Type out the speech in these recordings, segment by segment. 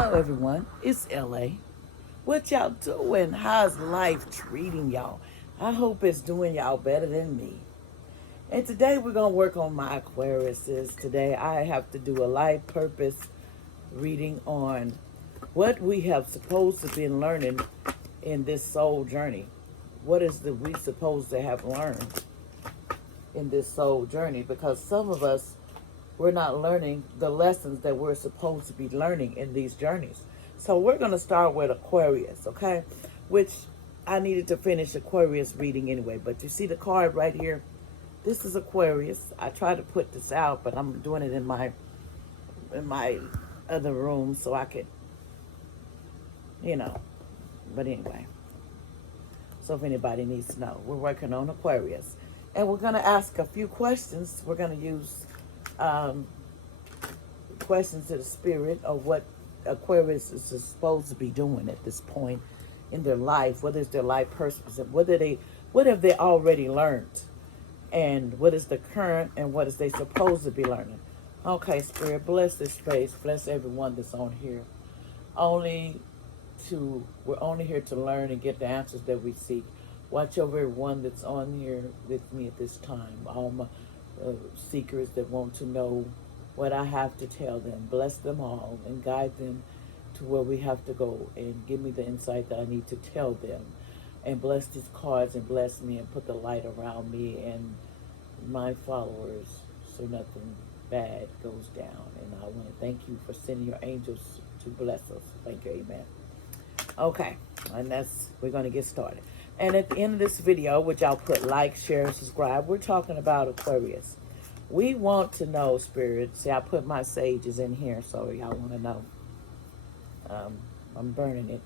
Hello everyone, it's LA. What y'all doing? How's life treating y'all? I hope it's doing y'all better than me. And today we're gonna work on my Aquariuses. Today I have to do a life purpose reading on what we have supposed to be learning in this soul journey. What is the we supposed to have learned in this soul journey? Because some of us we're not learning the lessons that we're supposed to be learning in these journeys. So we're going to start with Aquarius, okay? Which I needed to finish Aquarius reading anyway. But you see the card right here? This is Aquarius. I tried to put this out, but I'm doing it in my other room so I could, you know. But anyway, so if anybody needs to know, we're working on Aquarius. And we're going to ask a few questions. We're going to use um, questions to the spirit of what Aquarius is supposed to be doing at this point in their life. What is their life purpose? What have they already learned? And what is the current and what is they supposed to be learning? Okay, Spirit, bless this space. Bless everyone that's on here. We're only here to learn and get the answers that we seek. Watch over everyone that's on here with me at this time. All my seekers that want to know what I have to tell them. Bless them all and guide them to where we have to go and give me the insight that I need to tell them. And bless these cards and bless me and put the light around me and my followers so nothing bad goes down. And I want to thank you for sending your angels to bless us. Thank you, amen. Okay, and we're going to get started. And at the end of this video, which I'll put like, share, and subscribe, we're talking about Aquarius. We want to know, Spirit. See, I put my sages in here, so y'all want to know. I'm burning it,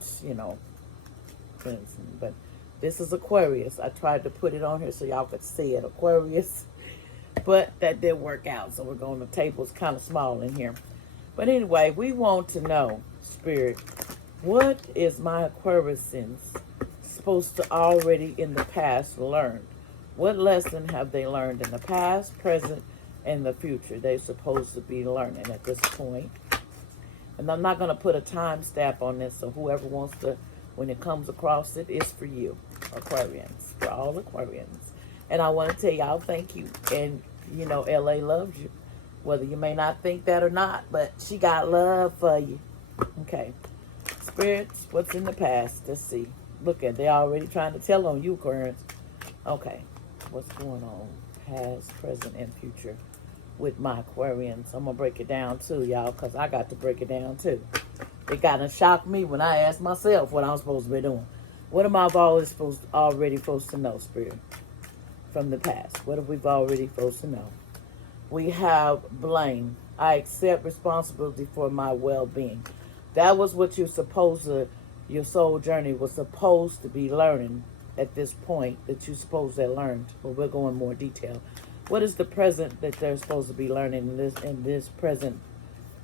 but this is Aquarius. I tried to put it on here so y'all could see it, Aquarius, but that didn't work out. So we're going, the table's kind of small in here. But anyway, we want to know, Spirit, what is my Aquarius supposed to already in the past learned? What lesson have they learned in the past, present, and the future they're supposed to be learning at this point? And I'm not going to put a time stamp on this, so whoever wants to, when it comes across it, it's for you, Aquarians, for all Aquarians. And I want to tell y'all thank you. And, LA loves you, whether you may not think that or not, but she got love for you. Okay. Spirits, what's in the past? Let's see. Look at, they're already trying to tell on you, Aquarians. Okay. What's going on? Past, present, and future with my Aquarians. I'm going to break it down too, y'all, because I got to break it down too. It got to shock me when I ask myself what I'm supposed to be doing. What am I already supposed to know, Spirit, from the past? What have we already supposed to know? We have blame. I accept responsibility for my well-being. That was what your soul journey was supposed to be learning at this point that you're supposed to have learned. But we'll go in more detail. What is the present that they're supposed to be learning in this present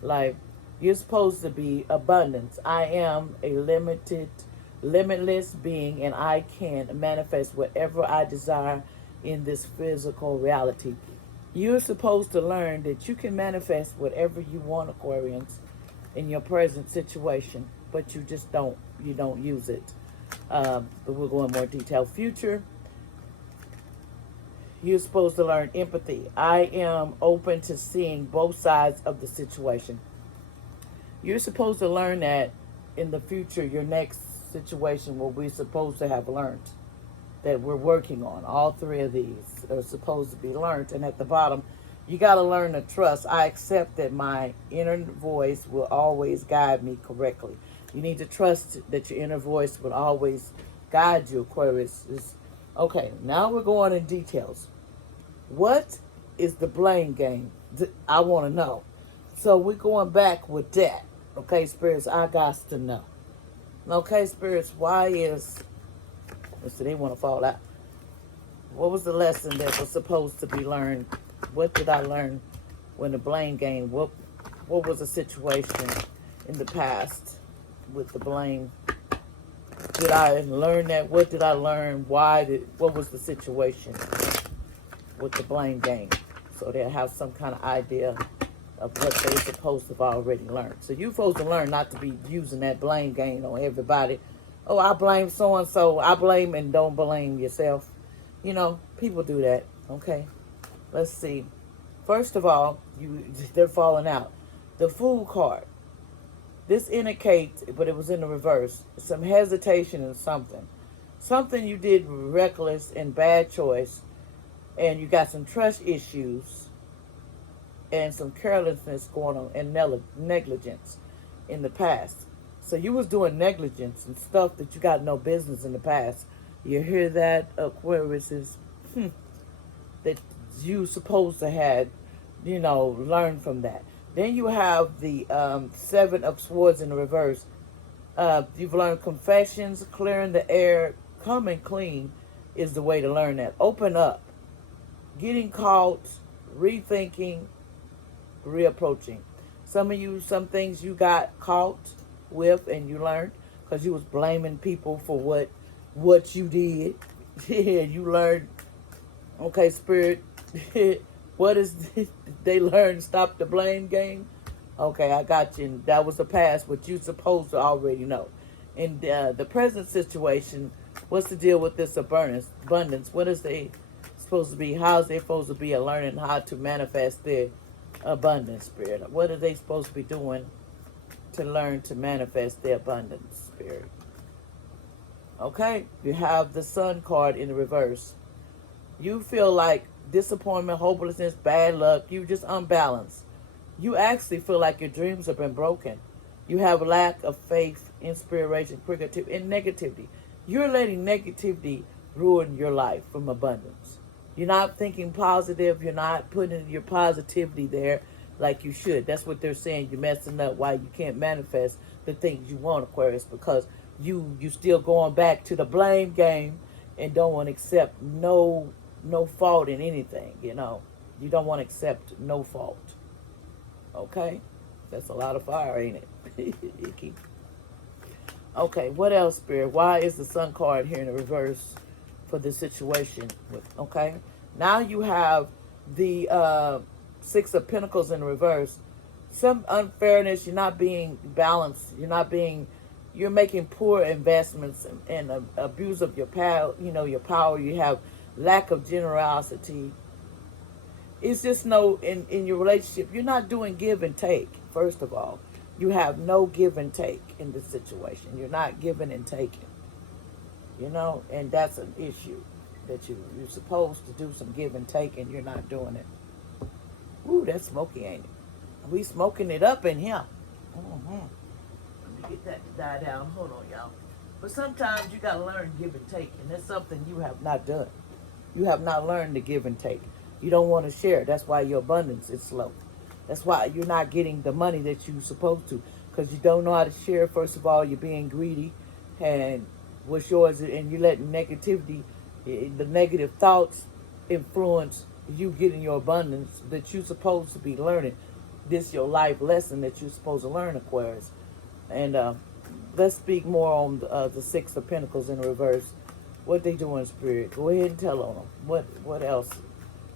life? You're supposed to be abundance. I am a limitless being, and I can manifest whatever I desire in this physical reality. You're supposed to learn that you can manifest whatever you want, Aquarians, in your present situation, but you just don't use it. But we'll go in more detail. Future, you're supposed to learn empathy. I am open to seeing both sides of the situation. You're supposed to learn that in the future, your next situation will be supposed to have learned that we're working on. All three of these are supposed to be learned. And at the bottom, you got to learn to trust. I accept that my inner voice will always guide me correctly. You need to trust that your inner voice will always guide you, Aquarius. Okay, now we're going in details. What is the blame game? I want to know. So we're going back with that. Okay, Spirits, I got to know. Okay, Spirits, let's see, they want to fall out. What was the lesson that was supposed to be learned? What did I learn when the blame game? What was the situation in the past with the blame? Did I learn that? What did I learn? What was the situation with the blame game? So they'll have some kind of idea of what they're supposed to have already learned. So you're supposed to learn not to be using that blame game on everybody. Oh, I blame so-and-so. I blame and don't blame yourself. You know, people do that. Okay, let's see. First of all, they're falling out. The Fool card. This indicates, but it was in the reverse, some hesitation in something. Something you did reckless and bad choice, and you got some trust issues and some carelessness going on and negligence in the past. So you was doing negligence and stuff that you got no business in the past. You hear that, Aquarius, is that you supposed to have, learn from that. Then you have the Seven of Swords in the reverse. You've learned confessions, clearing the air, coming clean is the way to learn that. Open up, getting caught, rethinking, reapproaching. Some of you, some things you got caught with and you learned because you was blaming people for what you did. Yeah, you learned. Okay, Spirit, what is they learned? Stop the blame game. Okay, I got you. And that was the past, but you supposed to already know. In the present situation, what's the deal with this abundance? What is they supposed to be? How's they supposed to be learning how to manifest their abundance, Spirit? What are they supposed to be doing to learn to manifest their abundance, Spirit? Okay, you have the Sun card in the reverse. You feel like disappointment, hopelessness, bad luck. You just unbalanced. You actually feel like your dreams have been broken. You have lack of faith, inspiration, creativity, and negativity. You're letting negativity ruin your life from abundance. You're not thinking positive. You're not putting your positivity there like you should. That's what they're saying. You're messing up why you can't manifest the things you want, Aquarius, because you still going back to the blame game and don't want to accept no fault in anything. You don't want to accept no fault. Okay, that's a lot of fire, ain't it? Okay, what else, Spirit? Why is the Sun card here in the reverse for the situation? Okay, now you have the Six of Pentacles in reverse. Some unfairness. You're not being balanced. You're making poor investments and abuse of your power. Your power. You have lack of generosity. It's just in your relationship, you're not doing give and take. First of all, you have no give and take in this situation. You're not giving and taking, and that's an issue that you're supposed to do some give and take and you're not doing it. Ooh, that's smoky, ain't it? We smoking it up in here. Mm-hmm. Let me get that to die down. Hold on, y'all. But sometimes you got to learn give and take, and that's something you have not done. You have not learned to give and take. You don't want to share. That's why your abundance is slow. That's why you're not getting the money that you're supposed to, because you don't know how to share. First of all, you're being greedy, and what's yours, and you're letting negativity, the negative thoughts influence you getting your abundance that you're supposed to be learning. This is your life lesson that you're supposed to learn, Aquarius. And let's speak more on the Six of Pentacles in reverse. What they do in Spirit. Go ahead and tell on them. What else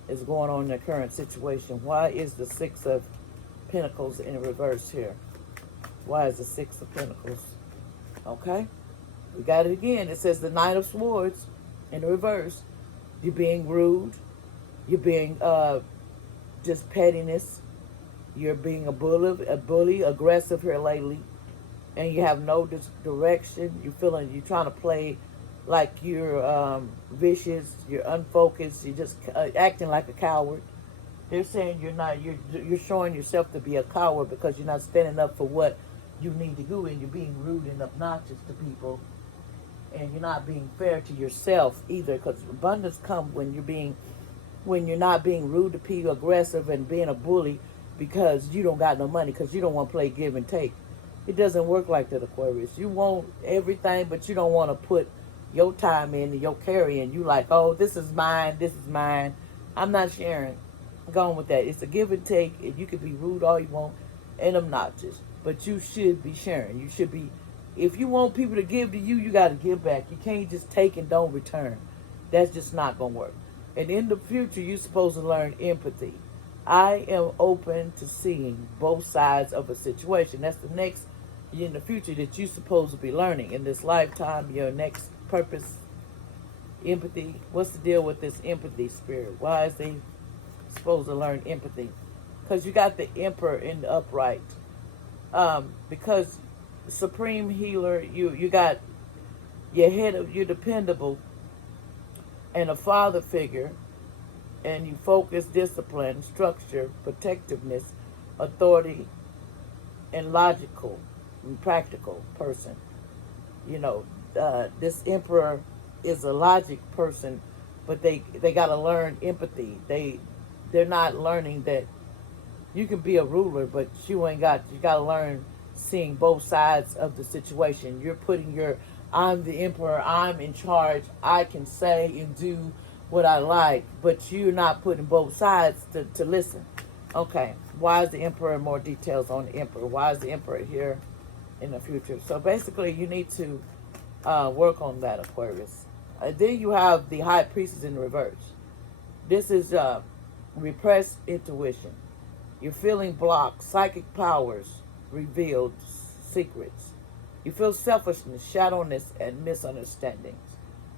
is going on in the current situation? Why is the Six of Pentacles in reverse here? Why is the Six of Pentacles? Okay. We got it again. It says the Knight of Swords in reverse. You're being rude. You're being just pettiness. You're being a bully, aggressive here lately. And you have no direction. You're trying to play like you're vicious, you're unfocused, you're just acting like a coward. They're saying you're showing yourself to be a coward because you're not standing up for what you need to do, and you're being rude and obnoxious to people, and you're not being fair to yourself either, because abundance comes when you're not being rude to people, aggressive, and being a bully because you don't got no money, because you don't want to play give and take. It doesn't work like that, Aquarius. You want everything, but you don't want to put your time in and your carry in. You like, oh, this is mine, I'm not sharing. Go on with that. It's a give and take. You can be rude all you want and obnoxious, but you should be sharing. You should be, if you want people to give to you, you got to give back. You can't just take and don't return. That's just not going to work. And in the future, you're supposed to learn empathy. I am open to seeing both sides of a situation. That's the next in the future that you're supposed to be learning in this lifetime. Your next purpose, empathy. What's the deal with this empathy spirit? Why is they supposed to learn empathy? Because you got the emperor in the upright. Because supreme healer, you got your head of you're dependable, and a father figure, and you focus, discipline, structure, protectiveness, authority, and logical and practical person. You know, this emperor is a logic person, but they got to learn empathy. They're not learning that you can be a ruler, but you got to learn seeing both sides of the situation. You're putting I'm the emperor, I'm in charge, I can say and do what I like, but you're not putting both sides to listen. Okay, why is the emperor? More details on the emperor. Why is the emperor here in the future? So basically, you need to work on that, Aquarius. Then you have the high priestess in reverse. This is repressed intuition. You're feeling blocked, psychic powers revealed, secrets. You feel selfishness, shadowness, and misunderstandings.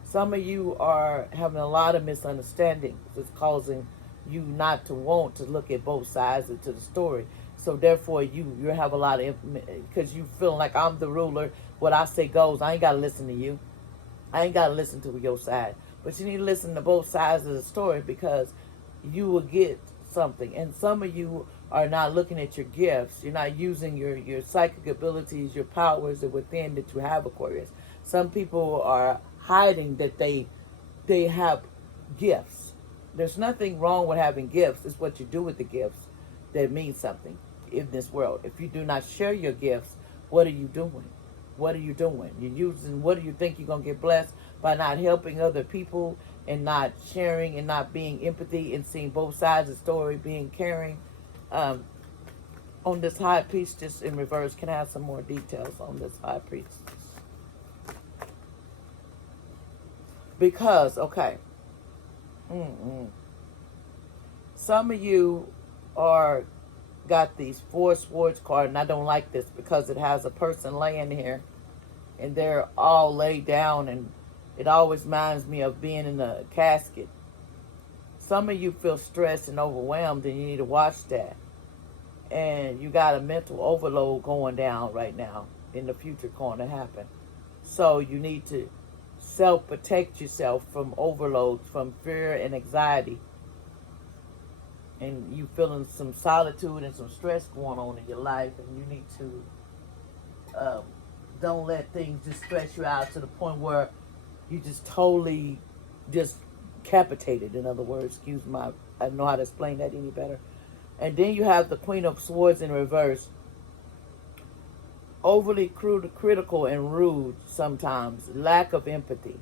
Some of you are having a lot of misunderstandings. It's causing you not to want to look at both sides of the story. So therefore, you have a lot of, because you feeling like I'm the ruler. What I say goes. I ain't got to listen to you. I ain't got to listen to your side. But you need to listen to both sides of the story, because you will get something. And some of you are not looking at your gifts. You're not using your psychic abilities, your powers that within that you have, Aquarius. Some people are hiding that they have gifts. There's nothing wrong with having gifts. It's what you do with the gifts that means something in this world. If you do not share your gifts, what are you doing? What are you doing? You're using, what do you think you're going to get blessed by not helping other people and not sharing and not being empathy and seeing both sides of the story, being caring? On this high priestess in reverse, can I have some more details on this high priestess? Because, okay, some of you are got these four swords card, and I don't like this because it has a person laying here, and they're all laid down, and it always reminds me of being in a casket. Some of you feel stressed and overwhelmed, and you need to watch that. And you got a mental overload going down right now. In the future going to happen. So you need to self-protect yourself from overloads, from fear and anxiety. And you feeling some solitude and some stress going on in your life, and you need to don't let things just stress you out to the point where you just totally just capitated. In other words, I don't know how to explain that any better. And then you have the Queen of Swords in reverse. Overly critical and rude sometimes. Lack of empathy.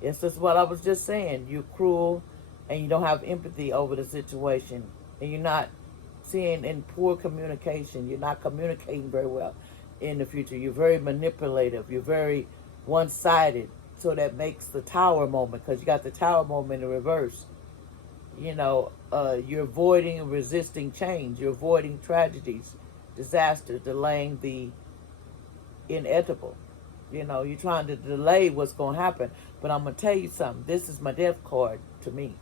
It's just what I was just saying. You're cruel and you don't have empathy over the situation. And you're not seeing in poor communication. You're not communicating very well in the future. You're very manipulative. You're very one-sided. So that makes the tower moment, because you got the tower moment in reverse. You know, you're avoiding and resisting change. You're avoiding tragedies, disasters, delaying the inevitable. You know, you're trying to delay what's going to happen. But I'm going to tell you something. This is my death card to me.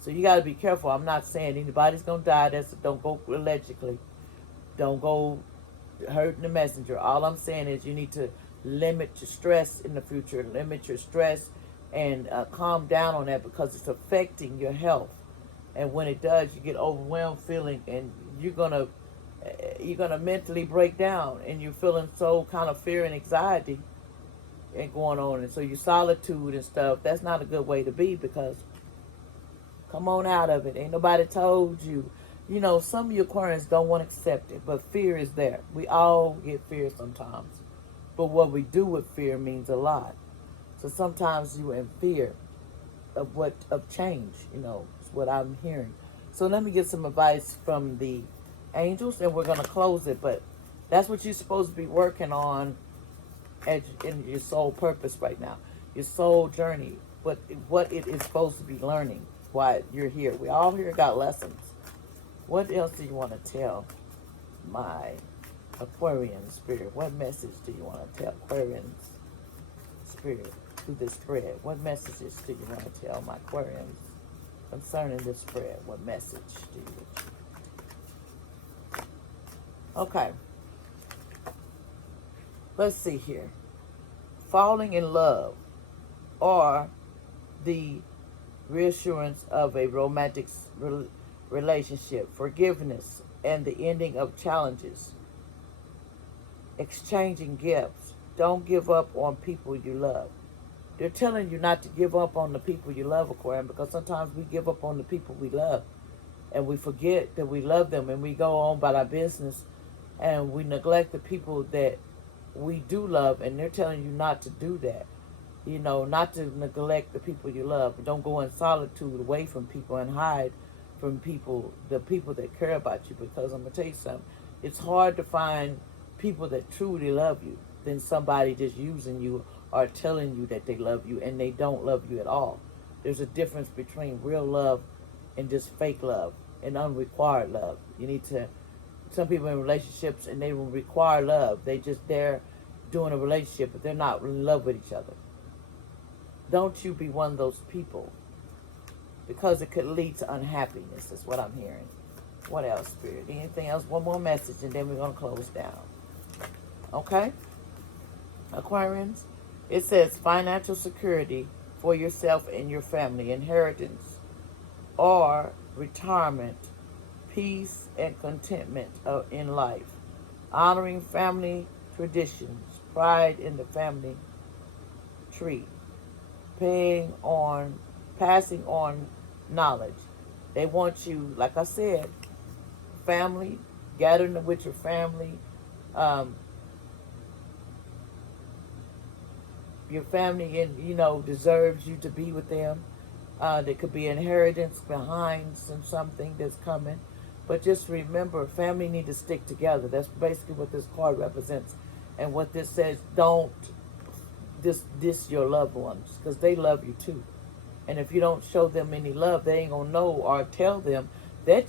So you got to be careful. I'm not saying anybody's going to die. Don't go allegedly. Don't go hurting the messenger. All I'm saying is you need to limit your stress in the future. Limit your stress and calm down on that, because it's affecting your health. And when it does, you get overwhelmed feeling, and you're gonna mentally break down, and you're feeling so kind of fear and anxiety and going on, and so your solitude and stuff. That's not a good way to be, because come on out of it. Ain't nobody told you. You know, some of your Aquarians don't want to accept it, but fear is there. We all get fear sometimes, but what we do with fear means a lot. So sometimes you're in fear of change, you know, is what I'm hearing. So let me get some advice from the angels, and we're going to close it. But that's what you're supposed to be working on in your soul purpose right now, your soul journey, what it is supposed to be learning while you're here. We all here got lessons. What else do you want to tell my Aquarian spirit? What message do you want to tell Aquarians spirit through this spread? What messages do you want to tell my Aquarians concerning this spread? What message do you? Okay. Let's see here. Falling in love, or the reassurance of a romantic relationship, forgiveness, and the ending of challenges, exchanging gifts. Don't give up on people you love. They're telling you not to give up on the people you love, Aquarium, because sometimes we give up on the people we love and we forget that we love them, and we go on about our business and we neglect the people that we do love, and they're telling you not to do that. You know, not to neglect the people you love. Don't go in solitude away from people and hide from people, the people that care about you, because I'm going to tell you something. It's hard to find people that truly love you than somebody just using you or telling you that they love you and they don't love you at all. There's a difference between real love and just fake love and unrequired love. You need to, some people in relationships and they will require love. They're doing a relationship, but they're not in love with each other. Don't you be one of those people, because it could lead to unhappiness, is what I'm hearing. What else, Spirit? Anything else? One more message, and then we're going to close down. Okay? Aquarians, it says financial security for yourself and your family, inheritance or retirement, peace and contentment in life, honoring family traditions, pride in the family tree, passing on knowledge. They want you, like I said, family, gathering with your family. Your family, deserves you to be with them. There could be inheritance behind something that's coming. But just remember, family need to stick together. That's basically what this card represents. And what this says, don't diss your loved ones, because they love you too. And if you don't show them any love, they ain't gonna know, or tell them that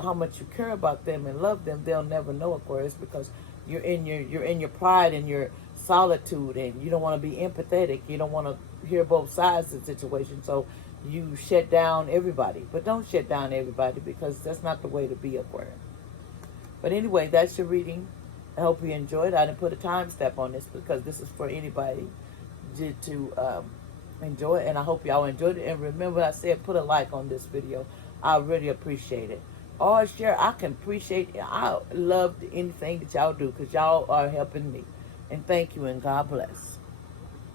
how much you care about them and love them. They'll never know, Aquarius, because you're in your pride and your solitude, and you don't want to be empathetic. You don't want to hear both sides of the situation, so you shut down everybody. But don't shut down everybody, because that's not the way to be, Aquarius. But anyway, that's your reading. I hope you enjoyed. I didn't put a time step on this because this is for anybody to enjoy it, and I hope y'all enjoyed it. And remember, I said put a like on this video. I really appreciate it. Or share. I can appreciate it. I love anything that y'all do, because y'all are helping me. And thank you, and God bless.